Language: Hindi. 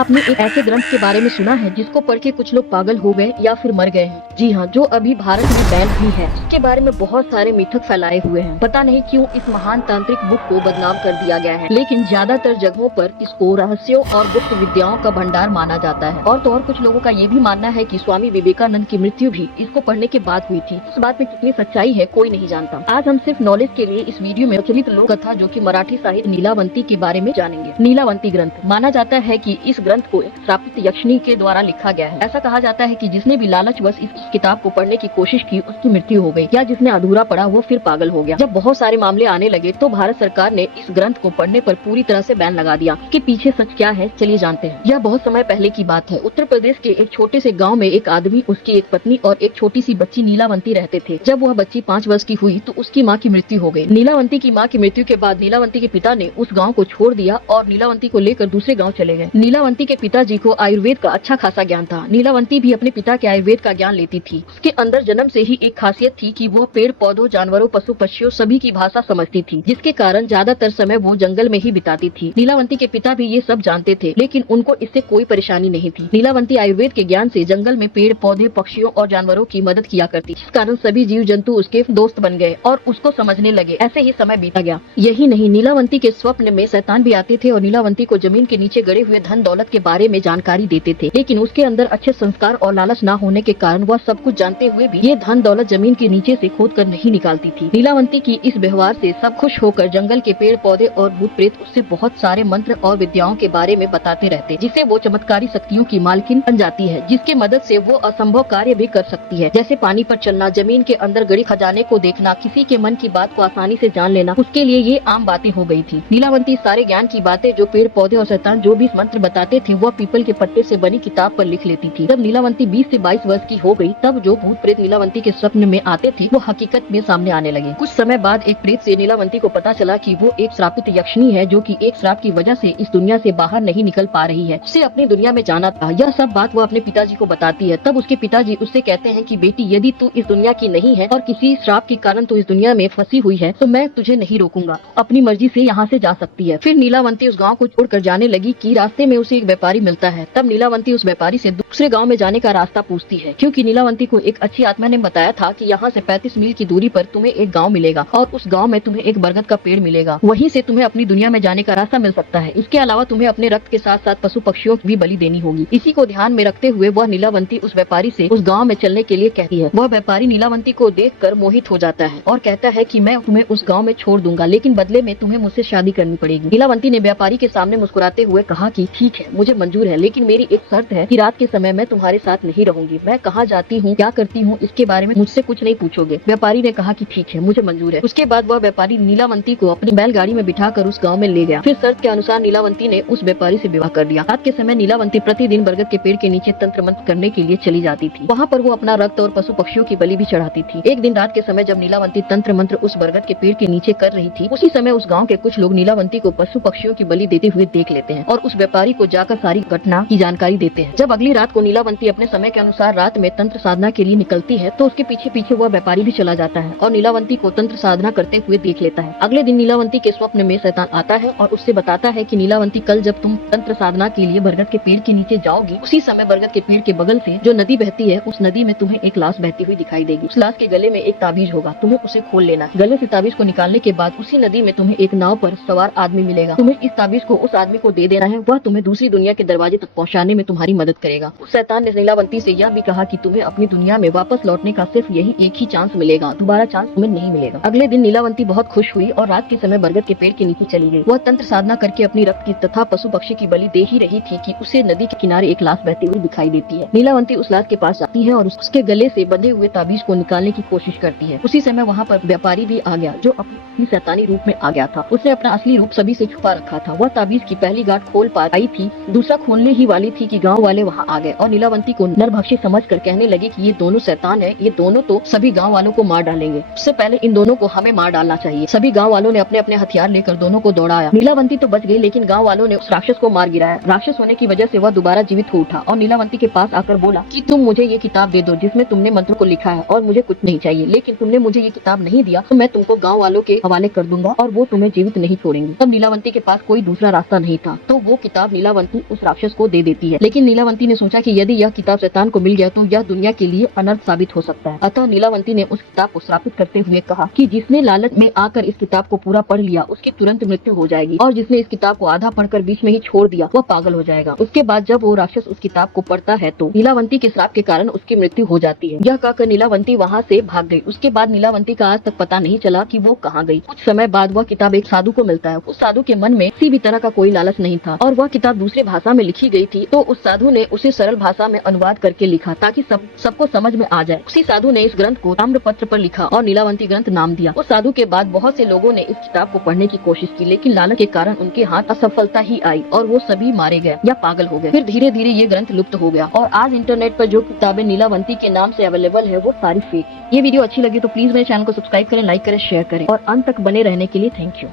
आपने एक ऐसे ग्रंथ के बारे में सुना है जिसको पढ़ के कुछ लोग पागल हो गए या फिर मर गए हैं? जी हाँ, जो अभी भारत में बैन भी है। इसके बारे में बहुत सारे मिथक फैलाए हुए हैं। पता नहीं क्यों इस महान तांत्रिक बुक को बदनाम कर दिया गया है, लेकिन ज्यादातर जगहों पर इसको रहस्यों और गुप्त विद्याओं का भंडार माना जाता है। और तो और कुछ लोगों का ये भी मानना है कि स्वामी विवेकानंद की मृत्यु भी इसको पढ़ने के बाद हुई थी। इस बात में कितनी सच्चाई है कोई नहीं जानता। आज हम सिर्फ नॉलेज के लिए इस वीडियो में प्रचलित लोक कथा जो कि मराठी साहित्य नीलावंती के बारे में जानेंगे। नीलावंती ग्रंथ माना जाता है कि इस ग्रंथ को एक श्रापित यक्षिणी के द्वारा लिखा गया है। ऐसा कहा जाता है कि जिसने भी लालचवश इस किताब को पढ़ने की कोशिश की उसकी मृत्यु हो गई, या जिसने अधूरा पढ़ा वो फिर पागल हो गया। जब बहुत सारे मामले आने लगे तो भारत सरकार ने इस ग्रंथ को पढ़ने पर पूरी तरह से बैन लगा दिया। इसके पीछे सच क्या है चलिए जानते हैं। यह बहुत समय पहले की बात है। उत्तर प्रदेश के एक छोटे से गाँव में एक आदमी, उसकी एक पत्नी और एक छोटी सी बच्ची नीलावंती रहते थे। जब वह बच्ची 5 वर्ष की हुई तो उसकी माँ की मृत्यु हो गई। नीलावंती की माँ की मृत्यु के बाद नीलावंती के पिता ने उस गाँव को छोड़ दिया और नीलावंती को लेकर दूसरे गाँव चले गए। नीलावंती के पिताजी को आयुर्वेद का अच्छा खासा ज्ञान था। नीलावंती भी अपने पिता के आयुर्वेद का ज्ञान लेती थी। उसके अंदर जन्म से ही एक खासियत थी कि वो पेड़ पौधों, जानवरों, पशु पक्षियों सभी की भाषा समझती थी, जिसके कारण ज्यादातर समय वो जंगल में ही बिताती थी। नीलावंती के पिता भी ये सब जानते थे, लेकिन उनको इससे कोई परेशानी नहीं थी। नीलावंती आयुर्वेद के ज्ञान से जंगल में पेड़ पौधे, पक्षियों और जानवरों की मदद किया करती, जिस कारण सभी जीव जंतु उसके दोस्त बन गए और उसको समझने लगे। ऐसे ही समय बीता गया। यही नहीं, नीलावंती के स्वप्न में शैतान भी आते थे और नीलावंती को जमीन के नीचे गड़े हुए धन दौलत के बारे में जानकारी देते थे, लेकिन उसके अंदर अच्छे संस्कार और लालच न होने के कारण वह सब कुछ जानते हुए भी ये धन दौलत जमीन के नीचे से खोद कर नहीं निकालती थी। नीलावंती की इस व्यवहार से सब खुश होकर जंगल के पेड़ पौधे और भूत प्रेत उससे बहुत सारे मंत्र और विद्याओं के बारे में बताते रहते, जिससे वो चमत्कारी शक्तियों की मालकिन बन जाती है, जिसके मदद से वो असंभव कार्य भी कर सकती है, जैसे पानी पर चलना, जमीन के अंदर गड़ी खजाने को देखना, किसी के मन की बात को आसानी से जान लेना। उसके लिए ये आम बातें हो गई थी। नीलावंती सारे ज्ञान की बातें जो पेड़ पौधे और शैतान जो भी मंत्र बताते थे वह पीपल के पत्ते से बनी किताब पर लिख लेती थी। जब नीलावंती 20 से 22 वर्ष की हो गई तब जो भूत प्रेत नीलावंती के स्वप्न में आते थे वो हकीकत में सामने आने लगे। कुछ समय बाद एक प्रेत से नीलावंती को पता चला कि वो एक श्रापित यक्षिणी है जो कि एक श्राप की वजह से इस दुनिया से बाहर नहीं निकल पा रही है। उसे अपनी दुनिया में जाना था। यह सब बात वो अपने पिताजी को बताती है। तब उसके पिताजी उससे कहते हैं कि बेटी, यदि तू इस दुनिया की नहीं है और किसी श्राप के कारण तू इस दुनिया में फंसी हुई है तो मैं तुझे नहीं रोकूंगा, अपनी मर्जी से यहाँ से जा सकती है। फिर नीलावंती उस गाँव को छोड़कर जाने लगी कि रास्ते में उसे एक व्यापारी मिलता है। तब नीलावंती उस व्यापारी से दूसरे गांव में जाने का रास्ता पूछती है, क्योंकि नीलावंती को एक अच्छी आत्मा ने बताया था कि यहाँ से 35 मील की दूरी पर तुम्हें एक गांव मिलेगा और उस गांव में तुम्हें एक बरगद का पेड़ मिलेगा। वहीं से तुम्हें अपनी दुनिया में जाने का रास्ता मिल सकता है। इसके अलावा तुम्हें अपने रक्त के साथ साथ पशु पक्षियों की भी बलि देनी होगी। इसी को ध्यान में रखते हुए वह नीलावंती उस व्यापारी से उस गाँव में चलने के लिए कहती है। वह व्यापारी नीलावंती को देखकर मोहित हो जाता है और कहता है कि मैं तुम्हें उस गाँव में छोड़ दूंगा, लेकिन बदले में तुम्हें मुझसे शादी करनी पड़ेगी। नीलावंती ने व्यापारी के सामने मुस्कुराते हुए कहा कि ठीक है, मुझे मंजूर है, लेकिन मेरी एक शर्त है कि रात के समय मैं तुम्हारे साथ नहीं रहूंगी। मैं कहाँ जाती हूँ, क्या करती हूँ, इसके बारे में मुझसे कुछ नहीं पूछोगे। व्यापारी ने कहा कि ठीक है, मुझे मंजूर है। उसके बाद वह व्यापारी नीलावंती को अपनी बैलगाड़ी में बिठाकर उस गांव में ले गया। फिर शर्त के अनुसार नीलावंती ने उस व्यापारी से विवाह कर दिया। रात के समय नीलावंती प्रतिदिन बरगद के पेड़ के नीचे तंत्र मंत्र करने के लिए चली जाती थी। वहाँ पर वो अपना रक्त और पशु पक्षियों की बलि भी चढ़ाती थी। एक दिन रात के समय जब नीलावंती तंत्र मंत्र उस बरगद के पेड़ के नीचे कर रही थी, उसी समय उस गाँव के कुछ लोग नीलावंती को पशु पक्षियों की बलि देते हुए देख लेते हैं और उस व्यापारी को जाकर सारी घटना की जानकारी देते हैं। जब अगली रात को नीलावंती अपने समय के अनुसार रात में तंत्र साधना के लिए निकलती है तो उसके पीछे पीछे वह व्यापारी भी चला जाता है और नीलावंती को तंत्र साधना करते हुए देख लेता है। अगले दिन नीलावंती के स्वप्न में शैतान आता है और उससे बताता है कि नीलावंती, कल जब तुम तंत्र साधना के लिए बरगद के पेड़ के नीचे जाओगी, उसी समय बरगद के पेड़ के बगल से जो नदी बहती है उस नदी में तुम्हें एक लाश बहती हुई दिखाई देगी। उस लाश के गले में एक ताबीज होगा, तुम्हें उसे खोल लेना। गले से ताबीज को निकालने के बाद उसी नदी में तुम्हें एक नाव पर सवार आदमी मिलेगा। तुम्हें इस ताबीज को उस आदमी को दे देना है, वह तुम्हें दूसरी दुनिया के दरवाजे तक पहुंचाने में तुम्हारी मदद करेगा। उस शैतान ने नीलावंती से यह भी कहा कि तुम्हें अपनी दुनिया में वापस लौटने का सिर्फ यही एक ही चांस मिलेगा, दोबारा चांस तुम्हें नहीं मिलेगा। अगले दिन नीलावंती बहुत खुश हुई और रात के समय बरगद के पेड़ के नीचे चली गई। वह तंत्र साधना करके अपनी रक्त की तथा पशु पक्षी की बलि दे ही रही थी कि उसे नदी के किनारे एक लाश बहती हुई दिखाई देती है। नीलावंती उस लाश के पास जाती है और उसके गले से बंधे हुए ताबीज को निकालने की कोशिश करती है। उसी समय वहाँ पर व्यापारी भी आ गया जो अपनी शैतानी रूप में आ गया था। उसने अपना असली रूप सभी से छुपा रखा था। वह ताबीज की पहली गांठ खोल पाई थी, दूसरा खोलने ही वाली थी कि गांव वाले वहां आ गए और नीलावंती को नरभक्षी समझकर कहने लगे कि ये दोनों शैतान है, ये दोनों तो सभी गांव वालों को मार डालेंगे। उससे पहले इन दोनों को हमें मार डालना चाहिए। सभी गांव वालों ने अपने अपने हथियार लेकर दोनों को दौड़ाया। नीलावंती तो बच गई, लेकिन गांव वालों ने उस राक्षस को मार गिराया। राक्षस होने की वजह से वह दोबारा जीवित हो उठा और नीलावंती के पास आकर बोला कि तुम मुझे ये किताब दे दो जिसमें तुमने मंत्र को लिखा है और मुझे कुछ नहीं चाहिए, लेकिन तुमने मुझे ये किताब नहीं दिया तो मैं तुमको गाँव वालों के हवाले कर दूंगा और वो तुम्हें जीवित नहीं छोड़ेंगे। तब नीलावंती के पास कोई दूसरा रास्ता नहीं था तो वो किताब नीलावंती नीलावंती उस राक्षस को दे देती है। लेकिन नीलावंती ने सोचा कि यदि यह किताब शैतान को मिल गया तो यह दुनिया के लिए अनर्थ साबित हो सकता है। अतः नीलावंती ने उस किताब को श्रापित करते हुए कहा कि जिसने लालच में आकर इस किताब को पूरा पढ़ लिया उसकी तुरंत मृत्यु हो जाएगी, और जिसने इस किताब को आधा पढ़कर बीच में ही छोड़ दिया वह पागल हो जाएगा। उसके बाद जब वो राक्षस उस किताब को पढ़ता है तो नीलावंती के श्राप के कारण उसकी मृत्यु हो जाती है। यह कहकर नीलावंती वहाँ से भाग गई। उसके बाद नीलावंती का आज तक पता नहीं चला कि वो कहाँ गई। कुछ समय बाद वह किताब एक साधु को मिलता है। उस साधु के मन में किसी भी तरह का कोई लालच नहीं था और वह किताब दूसरी भाषा में लिखी गई थी, तो उस साधु ने उसे सरल भाषा में अनुवाद करके लिखा ताकि सबको समझ में आ जाए। उसी साधु ने इस ग्रंथ को ताम्रपत्र पर लिखा और नीलावंती ग्रंथ नाम दिया। उस साधु के बाद बहुत से लोगों ने इस किताब को पढ़ने की कोशिश की, लेकिन लालच के कारण उनके हाथ असफलता ही आई और वो सभी मारे गए या पागल हो गए। फिर धीरे धीरे ये ग्रंथ लुप्त हो गया और आज इंटरनेट पर जो किताबें नीलावंती के नाम से अवेलेबल है वो सारी फेक। ये वीडियो अच्छी लगी तो प्लीज मेरे चैनल को सब्सक्राइब करें, लाइक करें, शेयर करें और अंत तक बने रहने के लिए थैंक यू।